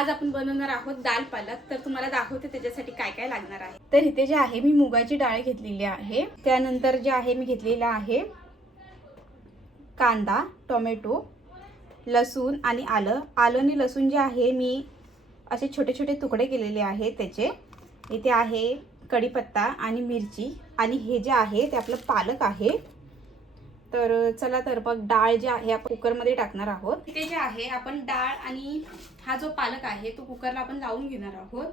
आज आपण बनवणार आहोत दाल पालक। तर तुम्हाला दाखवते त्याच्यासाठी काय काय लागणार आहे। तर इथे जे आहे मी मुगाची डाळ घेतलेली आहे, त्यानंतर जे आहे मी घेतलेला आहे कांदा, टोमॅटो, लसूण आणि आलं आणि लसूण जे आहे मी असे छोटे छोटे तुकडे केलेले आहेत त्याचे। इथे आहे कढीपत्ता आणि मिरची आणि हे जे आहे ते आपलं पालक आहे। तर चला तर बघ डाळ जे आहे आपण कुकरमध्ये टाकणार आहोत। इथे जे आहे आपण डाळ आणि हा जो पालक आहे तो कुकरला आपण लावून घेणार आहोत,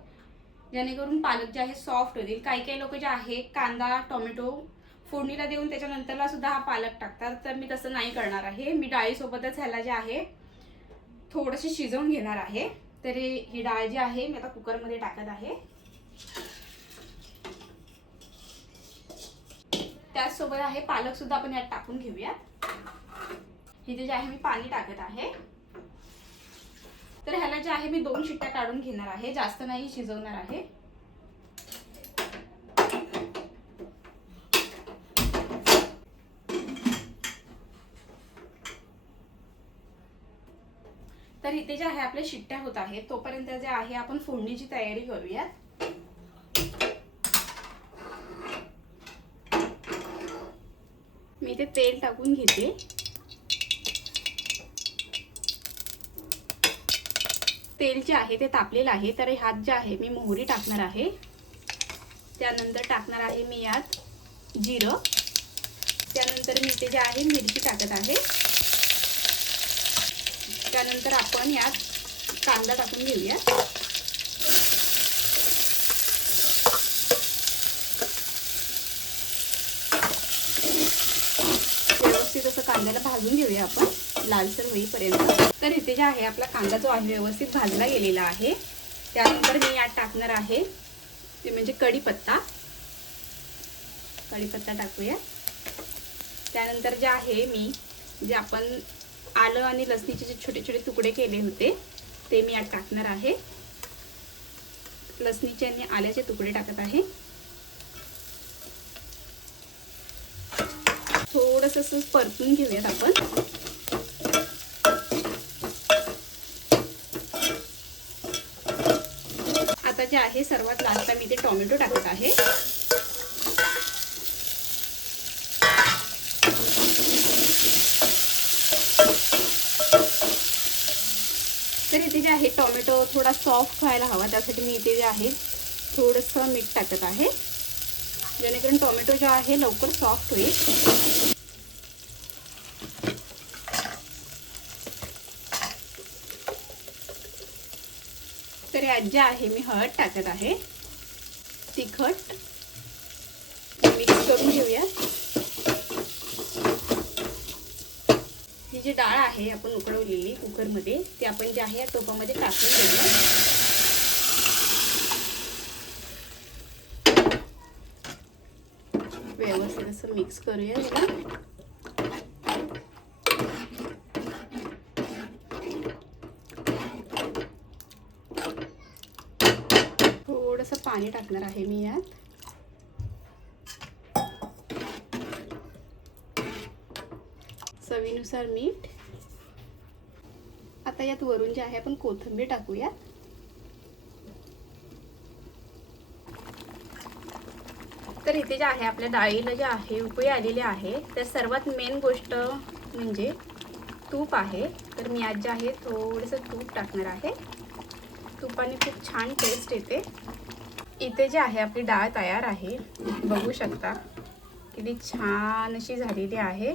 जेणेकरून पालक जे आहे सॉफ्ट होईल। काही काही लोक जे आहे कांदा टोमॅटो फोडणीला देऊन त्याच्यानंतरला सुद्धा हा पालक टाकतात, तर मी तसं नाही करणार आहे। मी डाळीसोबतच ह्याला जे आहे थोडंसं शिजवून घेणार आहे। तर ही डाळ जी आहे मी आता कुकरमध्ये टाकत आहे। त्याचसोबत आहे पालक सुद्धा आपण यात टाकून घेऊया। इथे जे आहे मी पाणी टाकत आहे। तर ह्याला जे आहे मी 2 शिट्ट्या काढून घेणार आहे, जास्त नाही शिजवणार आहे। तर इथे जे आहे आपल्या शिट्ट्या होत आहेत, तोपर्यंत जे आहे आपण फोडणीची तयारी करूया। मी इथे तेल टाकून घेते। तेल जे आहे ते तापलेलं आहे, तर ह्यात जे आहे मी मोहरी टाकणार आहे। त्यानंतर टाकणार आहे मी यात जिरं। त्यानंतर मी इथे जे आहे मिरची टाकत आहे। त्यानंतर आपण यात कांदा टाकून घेऊया। व्यवस्थित असं कांद्याला भाजून घेऊया आपण लालसर होईपर्यंत। तर इथे जे आहे आपला कांदा जो आहे व्यवस्थित भाजला गेलेला आहे। त्यानंतर मी यात टाकणार आहे ते म्हणजे कढीपत्ता टाकूया। त्यानंतर जे आहे मी जे आपण आलं आणि लसणीचे जे छोटे छोटे तुकडे केले होते ते मी यात टाकणार आहे। लसणीचे आणि आल्याचे तुकडे टाकत आहे। थोडंसं असं परतून घेऊयात आपण। आता जे आहे सर्वात लास्टला मी ते टोमॅटो टाकत आहे। तर इथे जे आहे टोमॅटो थोडा सॉफ्ट व्हायला हवा, त्यासाठी मी इथे जे आहे थोडंसं मीठ टाकत आहे, जेणेकरून टोमॅटो जो आहे लवकर सॉफ्ट होईल। तर यात जे आहे मी हळद टाकत आहे, तिखट मिक्स करून घेऊया। ही जी डाळ आहे आपण उकळवलेली कुकरमध्ये ती आपण जे आहे या टोपामध्ये टाकून घेऊया। व्यवस्थित असं मिक्स करूया याला। थोडंसं पाणी टाकणार आहे मी यात। चवीनुसार मीठ। आता यात वरून जे आहे आपण कोथिंबीर टाकूया। तर इथे जे आहे आपल्या डाळीला जे आहे उकळी आलेली आहे, तर सर्वात मेन गोष्ट म्हणजे तूप आहे। तर मी आज जे आहे थोडंसं तूप टाकणार आहे। तुपाने खूप छान टेस्ट येते। इथे जे आहे आपली डाळ तयार आहे, बघू शकता किती छान अशी झालेली आहे।